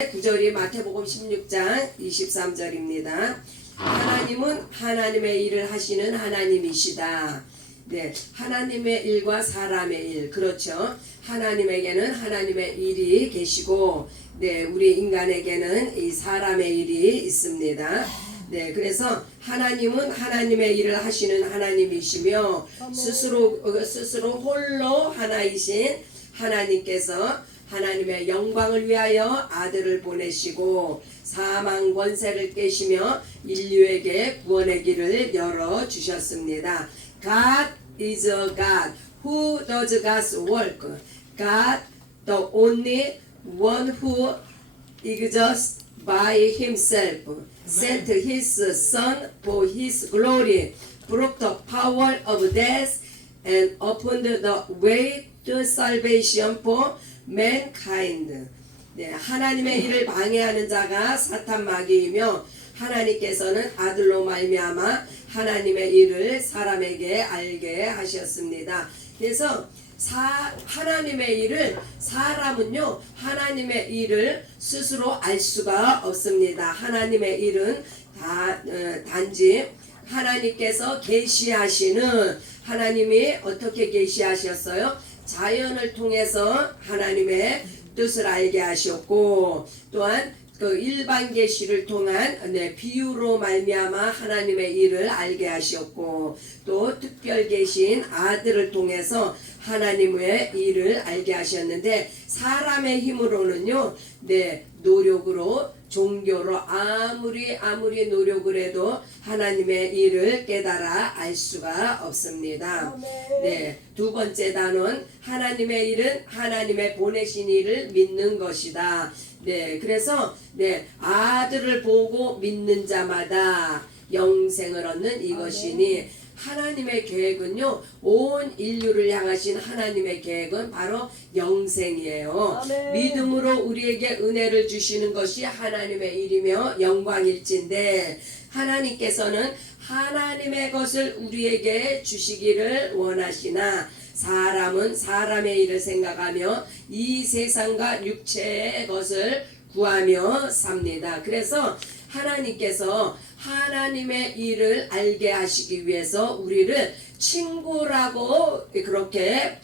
구절이 마태복음 16장 23절입니다. 하나님은 하나님의 일을 하시는 하나님이시다. 네, 하나님의 일과 사람의 일, 그렇죠. 하나님에게는 하나님의 일이 계시고, 네, 우리 인간에게는 이 사람의 일이 있습니다. 네, 그래서 하나님은 하나님의 일을 하시는 하나님이시며 스스로 홀로 하나이신 하나님께서 하나님의 영광을 위하여 아들을 보내시고 사망 권세를 깨시며 인류에게 구원의 길을 열어주셨습니다. God is a God who does God's work. God, the only one who exists by himself, sent his Son for his glory, broke the power of death, and opened the way to salvation for mankind. 네, 하나님의 일을 방해하는 자가 사탄 마귀이며 하나님께서는 아들로 말미암아 하나님의 일을 사람에게 알게 하셨습니다. 그래서 하나님의 일을 사람은요 하나님의 일을 스스로 알 수가 없습니다. 하나님의 일은 단지 하나님께서 계시하시는, 하나님이 어떻게 계시하셨어요? 자연을 통해서 하나님의 뜻을 알게 하셨고, 또한 그 일반 계시를 통한 비유로 말미암아 하나님의 일을 알게 하셨고, 또 특별 계신 아들을 통해서 하나님의 일을 알게 하셨는데, 사람의 힘으로는요, 노력으로, 종교로 아무리 노력을 해도 하나님의 일을 깨달아 알 수가 없습니다. 네, 두 번째 단원, 하나님의 일은 하나님의 보내신 일을 믿는 것이다. 네, 그래서 아들을 보고 믿는 자마다 영생을 얻는 이것이니, 하나님의 계획은요, 온 인류를 향하신 하나님의 계획은 바로 영생이에요. 아멘. 믿음으로 우리에게 은혜를 주시는 것이 하나님의 일이며 영광일진데, 하나님께서는 하나님의 것을 우리에게 주시기를 원하시나 사람은 사람의 일을 생각하며 이 세상과 육체의 것을 구하며 삽니다. 그래서 하나님께서 하나님의 일을 알게 하시기 위해서 우리를 친구라고 그렇게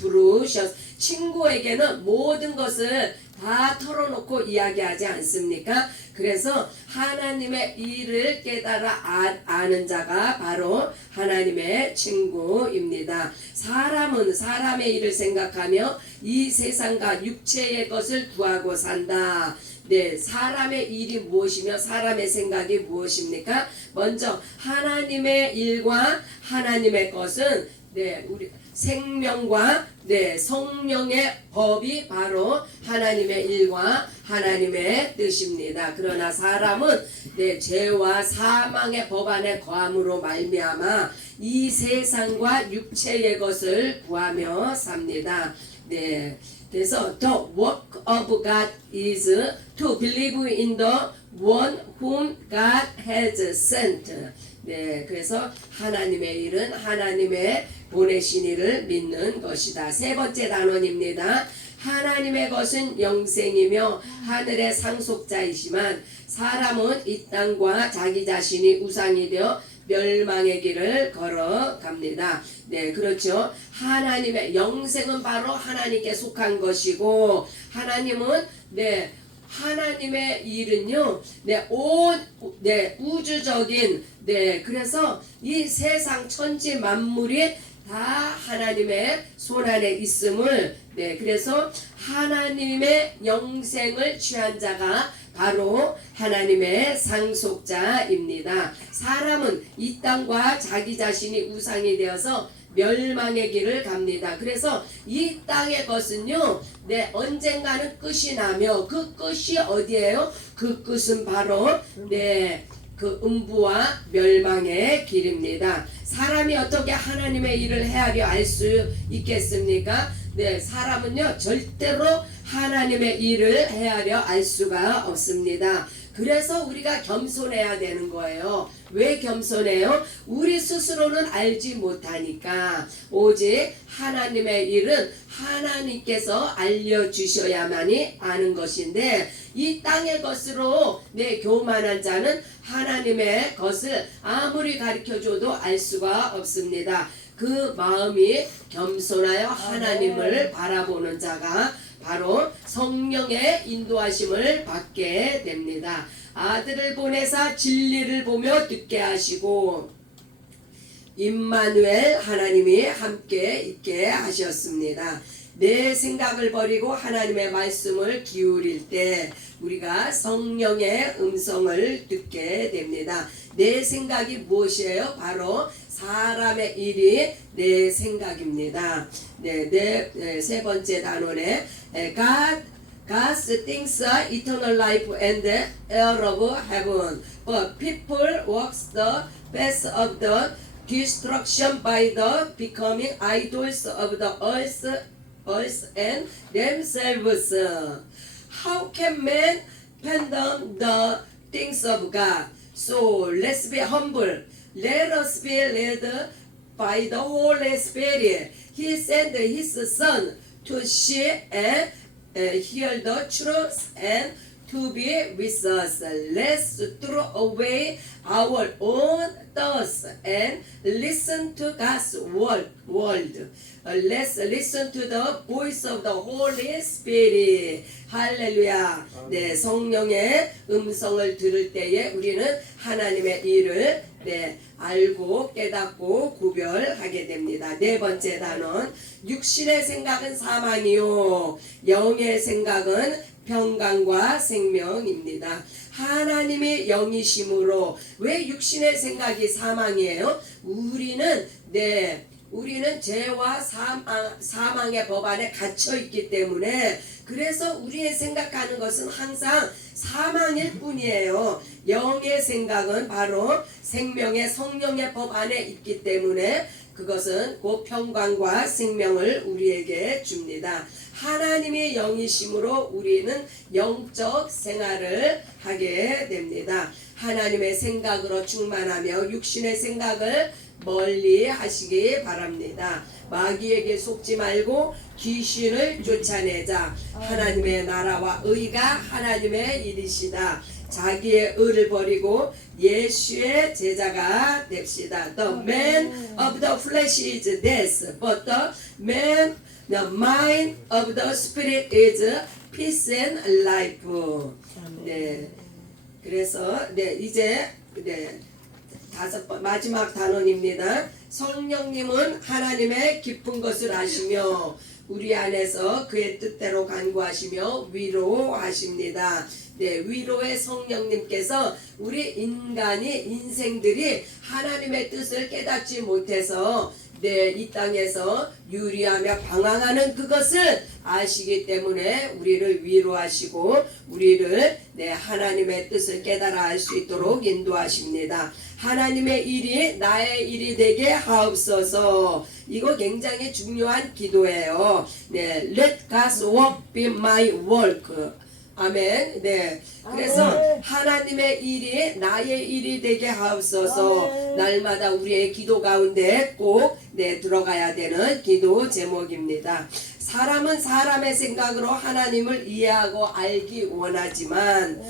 친구에게는 모든 것을 다 털어놓고 이야기하지 않습니까? 그래서 하나님의 일을 깨달아 아는 자가 바로 하나님의 친구입니다. 사람은 사람의 일을 생각하며 이 세상과 육체의 것을 구하고 산다. 네, 사람의 일이 무엇이며 사람의 생각이 무엇입니까? 먼저 하나님의 일과 하나님의 것은 우리 생명과 성령의 법이 바로 하나님의 일과 하나님의 뜻입니다. 그러나 사람은 죄와 사망의 법 안에 거함으로 말미암아 이 세상과 육체의 것을 구하며 삽니다. 네. 그래서 the work of God is to believe in the one whom God has sent. 네, 그래서 하나님의 일은 하나님의 보내신 이를 믿는 것이다. 세 번째 단원입니다. 하나님의 것은 영생이며 하늘의 상속자이지만 사람은 이 땅과 자기 자신이 우상이 되어 멸망의 길을 걸어갑니다. 네, 그렇죠. 하나님의 영생은 바로 하나님께 속한 것이고, 하나님은 하나님의 일은요, 온 우주적인 그래서 이 세상 천지 만물이 다 하나님의 손 안에 있음을, 그래서 하나님의 영생을 취한 자가 바로 하나님의 상속자입니다. 사람은 이 땅과 자기 자신이 우상이 되어서 멸망의 길을 갑니다. 그래서 이 땅의 것은요, 언젠가는 끝이 나며 그 끝이 어디예요? 그 끝은 바로 그 음부와 멸망의 길입니다. 사람이 어떻게 하나님의 일을 헤아려 알 수 있겠습니까? 사람은요 절대로 하나님의 일을 헤아려 알 수가 없습니다. 그래서 우리가 겸손해야 되는 거예요. 왜 겸손해요? 우리 스스로는 알지 못하니까. 오직 하나님의 일은 하나님께서 알려주셔야만이 아는 것인데, 이 땅의 것으로 내 교만한 자는 하나님의 것을 아무리 가르쳐줘도 알 수가 없습니다. 그 마음이 겸손하여 하나님을 바라보는 자가 바로 성령의 인도하심을 받게 됩니다. 아들을 보내사 진리를 보며 듣게 하시고 임마누엘 하나님이 함께 있게 하셨습니다. 내 생각을 버리고 하나님의 말씀을 기울일 때 우리가 성령의 음성을 듣게 됩니다. 내 생각이 무엇이에요? 바로 사람의 일이 내 생각입니다. 세 번째 단원에 God's things are eternal life and the air of heaven, but people walks the path of the destruction by the becoming idols of the earth and themselves. How can man fathom the things of God? So let's be humble. Let us be led by the Holy Spirit. He sent His Son to see and hear the truth and to be with us. Let's throw away our own thoughts and listen to God's word. Let's listen to the voice of the Holy Spirit. 할렐루야. 네, 성령의 음성을 들을 때에 우리는 하나님의 일을 알고 깨닫고 구별하게 됩니다. 네 번째 단원, 육신의 생각은 사망이요 영의 생각은 평강과 생명입니다. 하나님이 영이심으로 왜 육신의 생각이 사망이에요? 우리는 죄와 사망의 법 안에 갇혀 있기 때문에, 그래서 우리의 생각하는 것은 항상 사망일 뿐이에요. 영의 생각은 바로 생명의 성령의 법 안에 있기 때문에 그것은 곧 평강과 생명을 우리에게 줍니다. 하나님의 영이심으로 우리는 영적 생활을 하게 됩니다. 하나님의 생각으로 충만하며 육신의 생각을 멀리 하시기 바랍니다. 마귀에게 속지 말고 귀신을 쫓아내자. 하나님의 나라와 의가 하나님의 일이시다. 자기의 의를 버리고 예수의 제자가 됩시다. The man of the flesh is death, but the mind of the spirit is peace and life. 네, 그래서 이제 마지막 단원입니다. 성령님은 하나님의 깊은 것을 아시며 우리 안에서 그의 뜻대로 간구하시며 위로하십니다. 위로의 성령님께서 우리 인생들이 하나님의 뜻을 깨닫지 못해서 이 땅에서 유리하며 방황하는 그것을 아시기 때문에 우리를 위로하시고 우리를 하나님의 뜻을 깨달아 알 수 있도록 인도하십니다. 하나님의 일이 나의 일이 되게 하옵소서. 이거 굉장히 중요한 기도예요. Let God's work be my work. 아멘. 그래서 하나님의 일이 나의 일이 되게 하옵소서. 날마다 우리의 기도 가운데 꼭 들어가야 되는 기도 제목입니다. 사람은 사람의 생각으로 하나님을 이해하고 알기 원하지만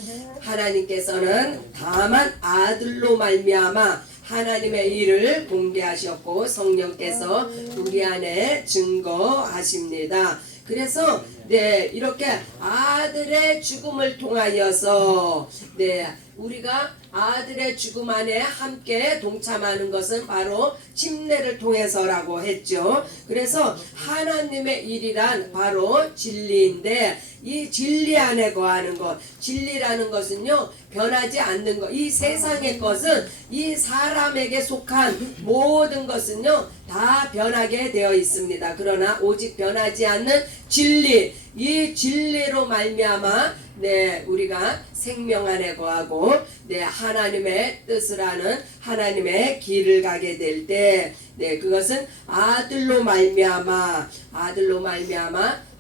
하나님께서는 다만 아들로 말미암아 하나님의 일을 공개하셨고 성령께서 우리 안에 증거하십니다. 그래서 이렇게 아들의 죽음을 통하여서 우리가 아들의 죽음 안에 함께 동참하는 것은 바로 침례를 통해서라고 했죠. 그래서 하나님의 일이란 바로 진리인데 이 진리 안에 거하는 것, 진리라는 것은요 변하지 않는 것. 이 세상의 것은 이 사람에게 속한 모든 것은요 다 변하게 되어 있습니다. 그러나 오직 변하지 않는 진리, 이 진리로 말미암아 우리가 생명 안에 거하고 하나님의 뜻을 아는 하나님의 길을 가게 될 때 그것은 아들로 말미암아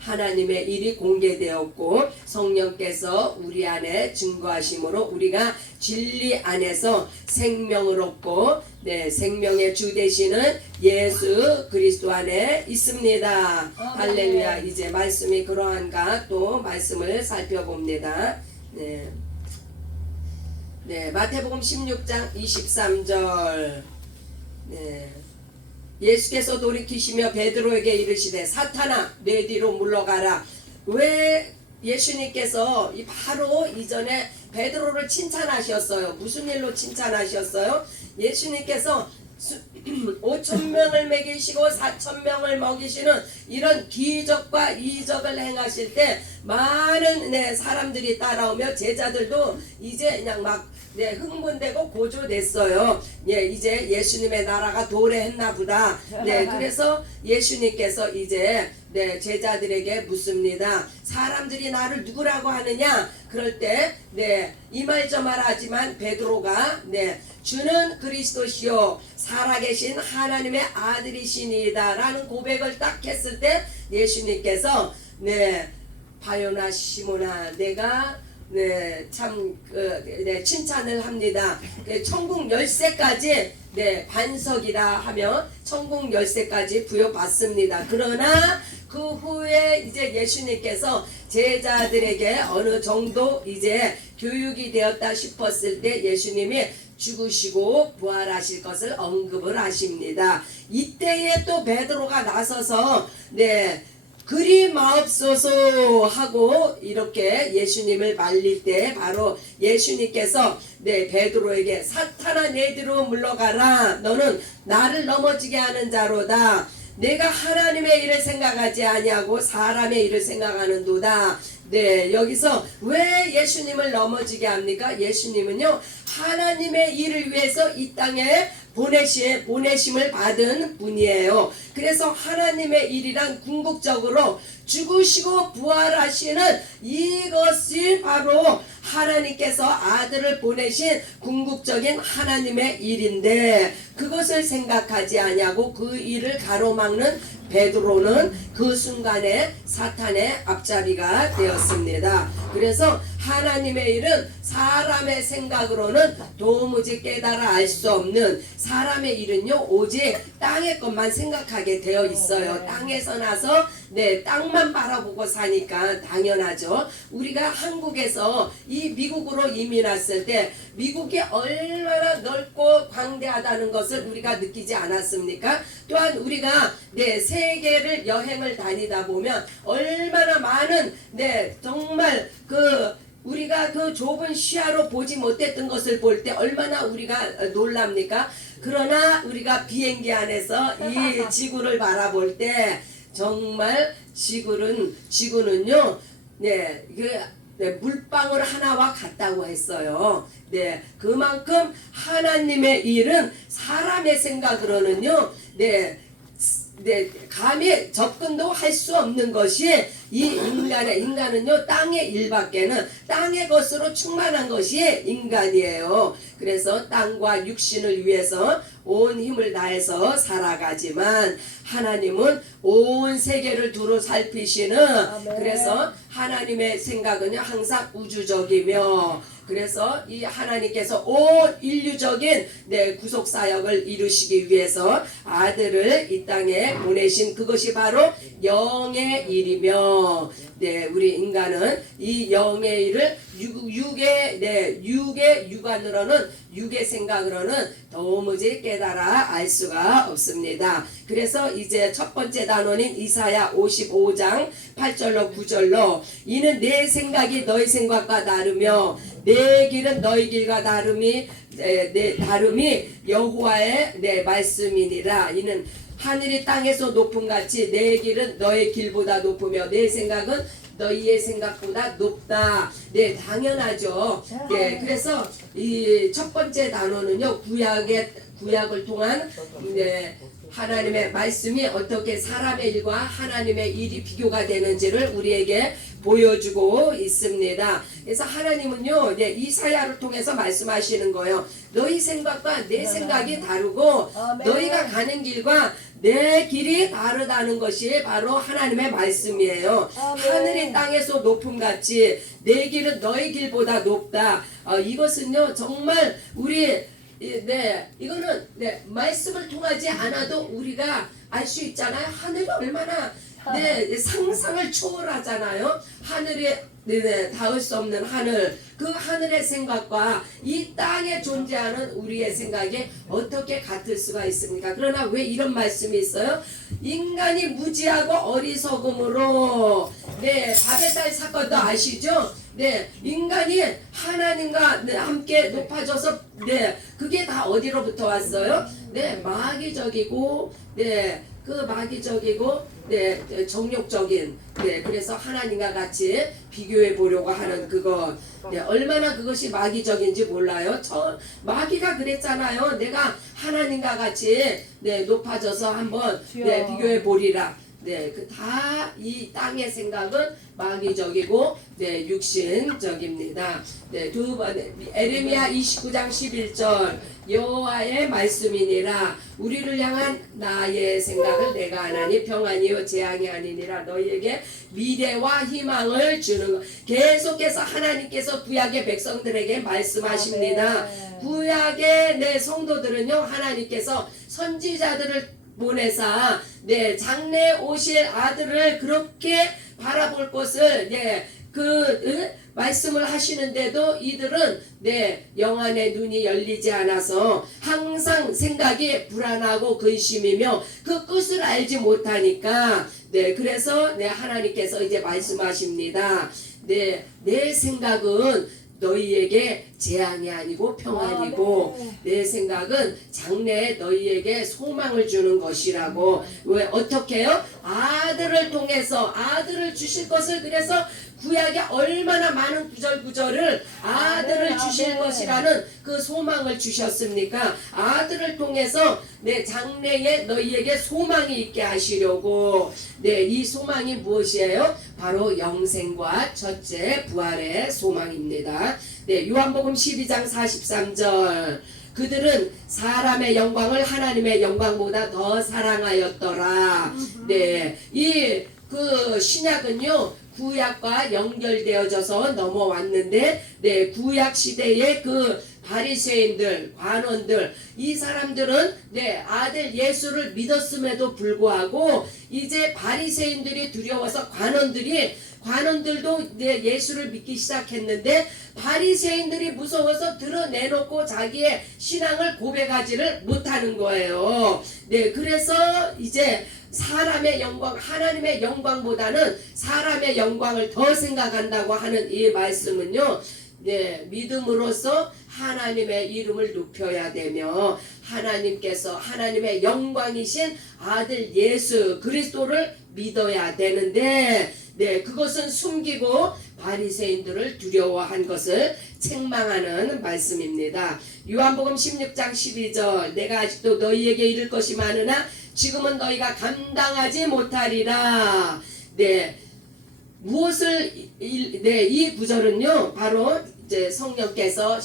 하나님의 일이 공개되었고 성령께서 우리 안에 증거하심으로 우리가 진리 안에서 생명을 얻고 생명의 주 되시는 예수 그리스도 안에 있습니다. 할렐루야. 이제 말씀이 그러한가 또 말씀을 살펴봅니다. 마태복음 16장 23절. 예수께서 돌이키시며 베드로에게 이르시되 사탄아 내 뒤로 물러가라. 왜 예수님께서 바로 이전에 베드로를 칭찬하셨어요? 무슨 일로 칭찬하셨어요? 예수님께서 5,000명을 먹이시고 4,000명을 먹이시는 이런 기적과 이적을 행하실 때 많은 사람들이 따라오며 제자들도 이제 그냥 막 흥분되고 고조됐어요. 이제 예수님의 나라가 도래했나 보다. 그래서 예수님께서 이제 제자들에게 묻습니다. 사람들이 나를 누구라고 하느냐? 그럴 때 이 말 저 말 하지만 베드로가 주는 그리스도시요 살아계신 하나님의 아들이시니이다 라는 고백을 딱 했을 때 예수님께서 바요나 시모나 내가 참 칭찬을 합니다. 천국 열쇠까지 반석이라 하며 천국 열쇠까지 부여받습니다. 그러나 그 후에 이제 예수님께서 제자들에게 어느 정도 이제 교육이 되었다 싶었을 때 예수님이 죽으시고 부활하실 것을 언급을 하십니다. 이때에 또 베드로가 나서서 그리 마옵소서 하고 이렇게 예수님을 말릴 때 바로 예수님께서 베드로에게 사탄아 내 뒤로 물러가라. 너는 나를 넘어지게 하는 자로다. 내가 하나님의 일을 생각하지 아니하고 사람의 일을 생각하는도다. 여기서 왜 예수님을 넘어지게 합니까? 예수님은요 하나님의 일을 위해서 이 땅에 보내심을 받은 분이에요. 그래서 하나님의 일이란 궁극적으로 죽으시고 부활하시는 이것이 바로 하나님께서 아들을 보내신 궁극적인 하나님의 일인데 그것을 생각하지 아니하고 그 일을 가로막는 베드로는 그 순간에 사탄의 앞잡이가 되었습니다. 그래서 하나님의 일은 사람의 생각으로는 도무지 깨달아 알 수 없는 사람의 일은요 오직 땅의 것만 생각하게 되어 있어요. 땅에서 나서 땅만 바라보고 사니까 당연하죠. 우리가 한국에서 이 미국으로 이민 왔을 때 미국이 얼마나 넓고 광대하다는 것을 우리가 느끼지 않았습니까? 또한 우리가 세계를 여행을 다니다 보면 얼마나 많은 정말 우리가 그 좁은 시야로 보지 못했던 것을 볼 때 얼마나 우리가 놀랍니까? 그러나 우리가 비행기 안에서 이 지구를 바라볼 때 정말 지구는요 물방울 하나와 같다고 했어요. 그만큼 하나님의 일은 사람의 생각으로는요 감히 접근도 할 수 없는 것이 이 인간은요 땅의 일밖에는 땅의 것으로 충만한 것이 인간이에요. 그래서 땅과 육신을 위해서 온 힘을 다해서 살아가지만 하나님은 온 세계를 두루 살피시는 그래서 하나님의 생각은요 항상 우주적이며 그래서 이 하나님께서 온 인류적인 구속 사역을 이루시기 위해서 아들을 이 땅에 보내신 그것이 바로 영의 일이며 우리 인간은 이 영의 일을 육의 육안으로는 육의 생각으로는 도무지 깨달아 알 수가 없습니다. 그래서 이제 첫 번째 단원인 이사야 55장 8절로 9절로 이는 내 생각이 너희 생각과 다르며 내 길은 너희 길과 다름이 여호와의 내 말씀이니라. 이는 하늘이 땅에서 높음같이 내 길은 너의 길보다 높으며 내 생각은 너희의 생각보다 높다. 당연하죠. 그래서 이 첫 번째 단어는요 구약을 통한 하나님의 말씀이 어떻게 사람의 일과 하나님의 일이 비교가 되는지를 우리에게 보여주고 있습니다. 그래서 하나님은요, 이사야를 통해서 말씀하시는 거예요. 너희 생각과 내 생각이 다르고 너희가 가는 길과 내 길이 다르다는 것이 바로 하나님의 말씀이에요. 하늘이 땅에서 높음같이 내 길은 너희 길보다 높다. 이것은요 정말 우리 이거는 말씀을 통하지 않아도 우리가 알 수 있잖아요. 하늘이 얼마나 상상을 초월하잖아요. 하늘에 닿을 수 없는 하늘, 그 하늘의 생각과 이 땅에 존재하는 우리의 생각이 어떻게 같을 수가 있습니까? 그러나 왜 이런 말씀이 있어요? 인간이 무지하고 어리석음으로 바벨탑 사건도 아시죠? 인간이 하나님과 하함께 높아져서 그게 다 어디로부터 왔어요? 마귀적이고 그 마귀적이고 정욕적인 그래서 하나님과 같이 비교해 보려고 하는 그것 얼마나 그것이 마귀적인지 몰라요. 마귀가 그랬잖아요. 내가 하나님과 같이 높아져서 한번 비교해 보리라. 다 이 땅의 생각은 마귀적이고 육신적입니다. 두 번 에레미야 29장 11절 여호와의 말씀이니라 우리를 향한 나의 생각을 내가 하나니 평안이요 재앙이 아니니라 너희에게 미래와 희망을 주는 것. 계속해서 하나님께서 구약의 백성들에게 말씀하십니다. 구약의 내 성도들은요 하나님께서 선지자들을 보내사 장래에 오실 아들을 그렇게 바라볼 것을 말씀을 하시는데도 이들은 영안의 눈이 열리지 않아서 항상 생각이 불안하고 근심이며 그 끝을 알지 못하니까 그래서 하나님께서 이제 말씀하십니다. 내 생각은 너희에게 재앙이 아니고 평안이고 내 생각은 장래에 너희에게 소망을 주는 것이라고. 왜 어떻게요? 아들을 통해서 아들을 주실 것을 그래서 구약에 얼마나 많은 구절구절을 아들을 주실 것이라는 그 소망을 주셨습니까? 아들을 통해서 장래에 너희에게 소망이 있게 하시려고. 이 소망이 무엇이에요? 바로 영생과 첫째 부활의 소망입니다. 요한복음 12장 43절 그들은 사람의 영광을 하나님의 영광보다 더 사랑하였더라. 이 그 신약은요 구약과 연결되어져서 넘어왔는데 구약 시대의 그 바리새인들, 관원들 이 사람들은 아들 예수를 믿었음에도 불구하고 이제 바리새인들이 두려워서 관원들도 예수를 믿기 시작했는데 바리새인들이 무서워서 드러내놓고 자기의 신앙을 고백하지를 못하는 거예요. 그래서 이제 사람의 영광, 하나님의 영광보다는 사람의 영광을 더 생각한다고 하는 이 말씀은요. 믿음으로써 하나님의 이름을 높여야 되며 하나님께서 하나님의 영광이신 아들 예수 그리스도를 믿어야 되는데 그것은 숨기고 바리새인들을 두려워한 것을 책망하는 말씀입니다. 요한복음 16장 12절 내가 아직도 너희에게 이를 것이 많으나 지금은 너희가 감당하지 못하리라. 무엇을 이 구절은요 바로 이제 성령께서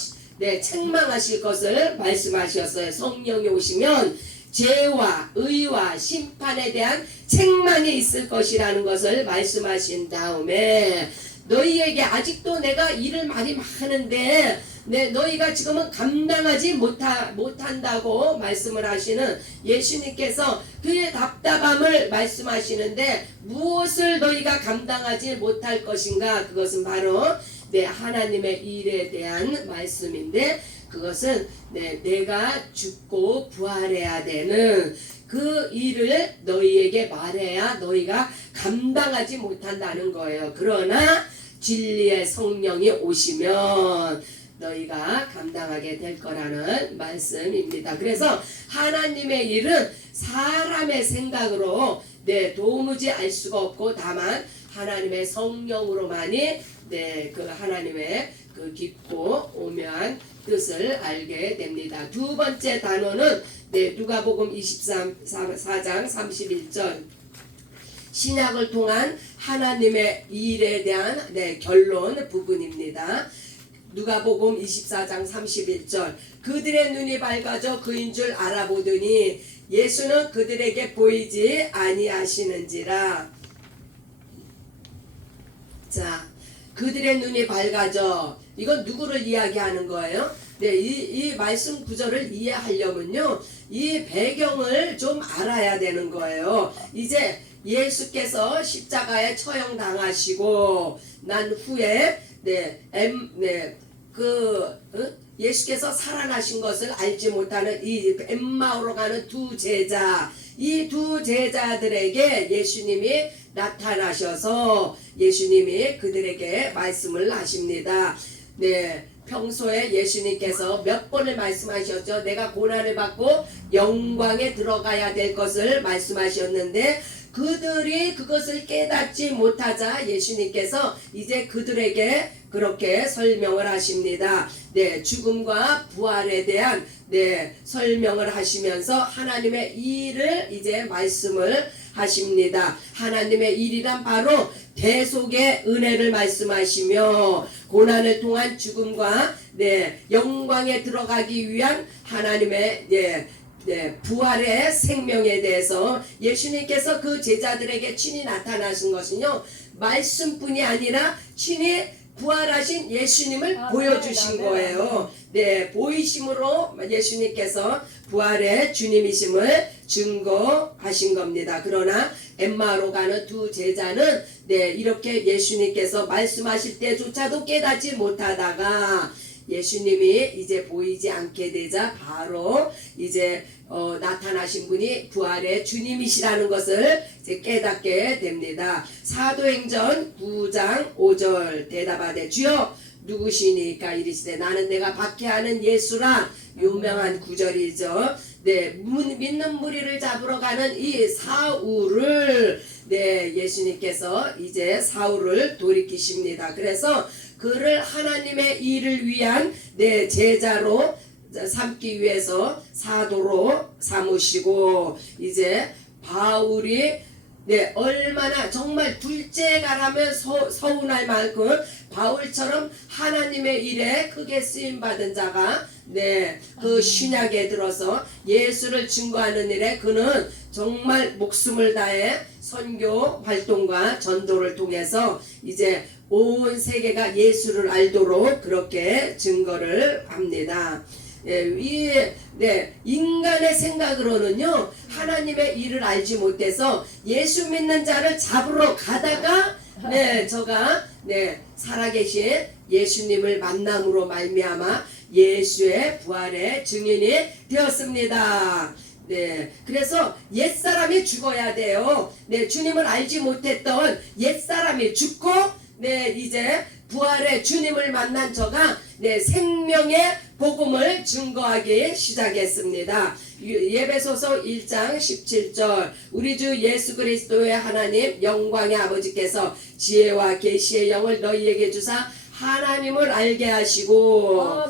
책망하실 것을 말씀하셨어요. 성령이 오시면 죄와 의와 심판에 대한 책망이 있을 것이라는 것을 말씀하신 다음에 너희에게 아직도 내가 일을 많이 하는데 너희가 지금은 감당하지 못한다고 말씀을 하시는 예수님께서 그의 답답함을 말씀하시는데 무엇을 너희가 감당하지 못할 것인가? 그것은 바로 하나님의 일에 대한 말씀인데 그것은 내가 죽고 부활해야 되는 그 일을 너희에게 말해야 너희가 감당하지 못한다는 거예요. 그러나 진리의 성령이 오시면 너희가 감당하게 될 거라는 말씀입니다. 그래서 하나님의 일은 사람의 생각으로 도무지 알 수가 없고 다만 하나님의 성령으로만이 그 하나님의 그 깊고 오묘한 뜻을 알게 됩니다. 두 번째 단어는 네, 누가복음 24장 31절. 신약을 통한 하나님의 일에 대한 결론 부분입니다. 누가복음 24장 31절. 그들의 눈이 밝아져 그인 줄 알아보더니 예수는 그들에게 보이지 아니하시는지라. 자, 그들의 눈이 밝아져. 이건 누구를 이야기하는 거예요? 네, 이 말씀 구절을 이해하려면요, 이 배경을 좀 알아야 되는 거예요. 이제 예수께서 십자가에 처형당하시고 난 후에 예수께서 살아나신 것을 알지 못하는 이 엠마오로 가는 두 제자, 이 두 제자들에게 예수님이 나타나셔서 예수님이 그들에게 말씀을 하십니다. 네, 평소에 예수님께서 몇 번을 말씀하셨죠. 내가 고난을 받고 영광에 들어가야 될 것을 말씀하셨는데 그들이 그것을 깨닫지 못하자 예수님께서 이제 그들에게 그렇게 설명을 하십니다. 네, 죽음과 부활에 대한 설명을 하시면서 하나님의 일을 이제 말씀을 하십니다. 하나님의 일이란 바로 대속의 은혜를 말씀하시며 고난을 통한 죽음과 영광에 들어가기 위한 하나님의 부활의 생명에 대해서 예수님께서 그 제자들에게 친히 나타나신 것은요, 말씀뿐이 아니라 친히 부활하신 예수님을 보여주신 거예요. 네, 보이심으로 예수님께서 부활의 주님이심을 증거하신 겁니다. 그러나 엠마오로 가는 두 제자는 이렇게 예수님께서 말씀하실 때조차도 깨닫지 못하다가 예수님이 이제 보이지 않게 되자 바로 이제 나타나신 분이 부활의 주님이시라는 것을 이제 깨닫게 됩니다. 사도행전 9장 5절 대답하되 주여 누구시니까 이르시되 나는 내가 박해하는 예수라. 유명한 구절이죠. 믿는 무리를 잡으러 가는 이 사울을 예수님께서 이제 사울을 돌이키십니다. 그래서 그를 하나님의 일을 위한 제자로 삼기 위해서 사도로 삼으시고 이제 바울이 얼마나 정말 둘째가라면 서운할 만큼 바울처럼 하나님의 일에 크게 쓰임받은 자가 그 신약에 들어서 예수를 증거하는 일에 그는 정말 목숨을 다해 선교 활동과 전도를 통해서 이제 온 세계가 예수를 알도록 그렇게 증거를 합니다. 인간의 생각으로는요, 하나님의 일을 알지 못해서 예수 믿는 자를 잡으러 가다가 저가 살아계신 예수님을 만남으로 말미암아 예수의 부활의 증인이 되었습니다. 그래서 옛사람이 죽어야 돼요. 주님을 알지 못했던 옛사람이 죽고 이제 부활의 주님을 만난 저가 생명의 복음을 증거하기 시작했습니다. 예배소서 1장 17절 우리 주 예수 그리스도의 하나님 영광의 아버지께서 지혜와 계시의 영을 너희에게 주사 하나님을 알게 하시고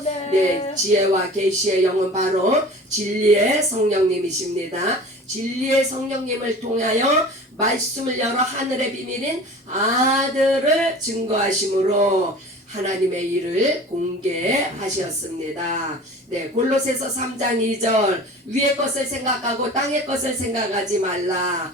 지혜와 계시의 영은 바로 진리의 성령님이십니다. 진리의 성령님을 통하여 말씀을 열어 하늘의 비밀인 아들을 증거하심으로 하나님의 일을 공개하셨습니다. 골로새서 3장 2절 위의 것을 생각하고 땅의 것을 생각하지 말라.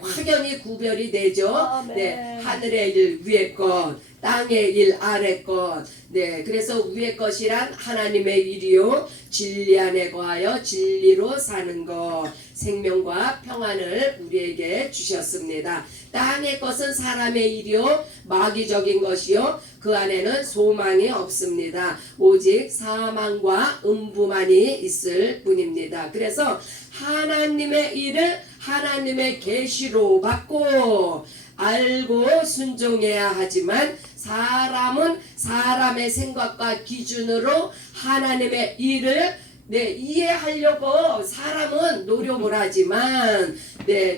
확연히 구별이 되죠. 하늘의 일 위의 것, 땅의 일 아래 것. 그래서 위의 것이란 하나님의 일이요 진리 안에 거하여 진리로 사는 것, 생명과 평안을 우리에게 주셨습니다. 땅의 것은 사람의 일이요 마귀적인 것이요 그 안에는 소망이 없습니다. 오직 사망과 음부만이 있을 뿐입니다. 그래서 하나님의 일을 하나님의 계시로 받고 알고 순종해야 하지만 사람은 사람의 생각과 기준으로 하나님의 일을 이해하려고 사람은 노력을 하지만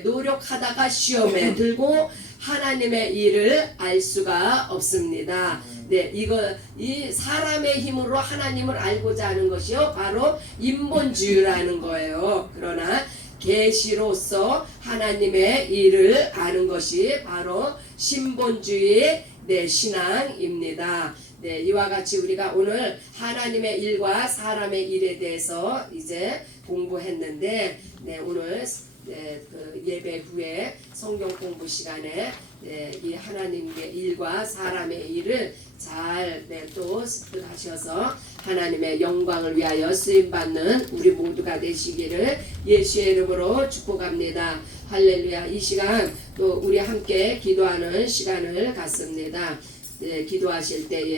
노력하다가 시험에 들고 하나님의 일을 알 수가 없습니다. 네, 이 사람의 힘으로 하나님을 알고자 하는 것이요, 바로 인본주의라는 거예요. 그러나 계시로서 하나님의 일을 아는 것이 바로 신본주의 네, 신앙입니다. 네, 이와 같이 우리가 오늘 하나님의 일과 사람의 일에 대해서 이제 공부했는데, 네, 오늘 네, 그 예배 후에 성경 공부 시간에 네, 이 하나님의 일과 사람의 일을 잘 또 습득하셔서 하나님의 영광을 위하여 쓰임받는 우리 모두가 되시기를 예수의 이름으로 축복합니다. 할렐루야. 이 시간 또 우리 함께 기도하는 시간을 갖습니다. 네, 기도하실 때에